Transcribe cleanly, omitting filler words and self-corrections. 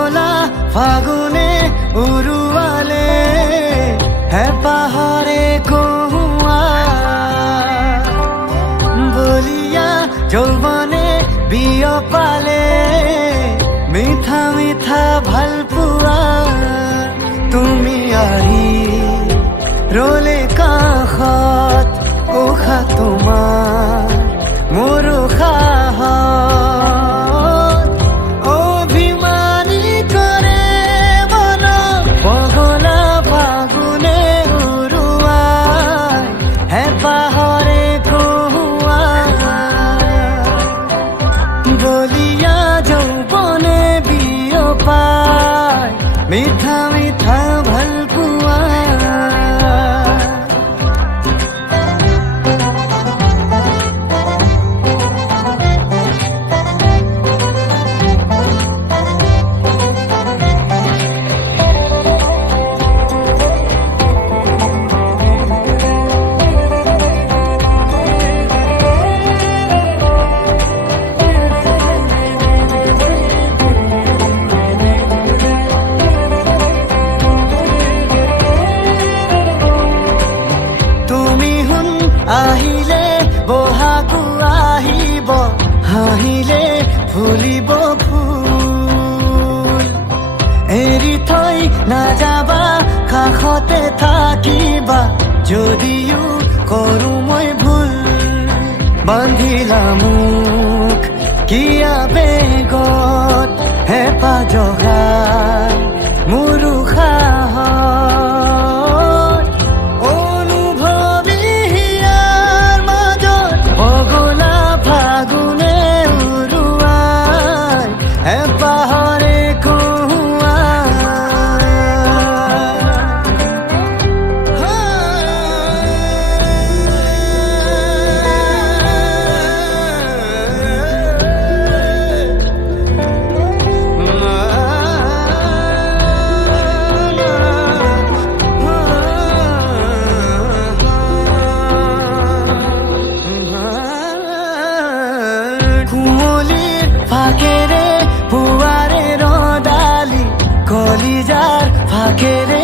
পগলা ফাগুনে উৰুৱালে হেঁপাহৰে কহুৱা বলিয়া যৌৱনে বিয়পালে মিঠা মিঠা ভাল পোৱা তুমি আহি ৰলে কাষত উশাহ তোমাৰ মোৰ উশাহত অভিমানী কৰে মন পগলা ফাগুনে উৰুৱাই হেঁপাহৰে কহুৱা বলিয়া যৌৱনে বিয়পাই মিঠা মিঠা ভাল পোৱা আহিলে বহাগু আহিব হাঁহিলে ফুলিব ফুল এৰি থৈ নাযাবা কাষতে থাকিবা যদিও কৰো মই ভুল বান্ধিলা মোক কিয়া বেগত হেঁপাহ জগাই মোৰ উশাহত হেঁপাহৰে কহুৱা কুঁৱলীৰ ফাকেৰে পুৱাৰে ৰদালি কলিজাৰ ফাকেৰে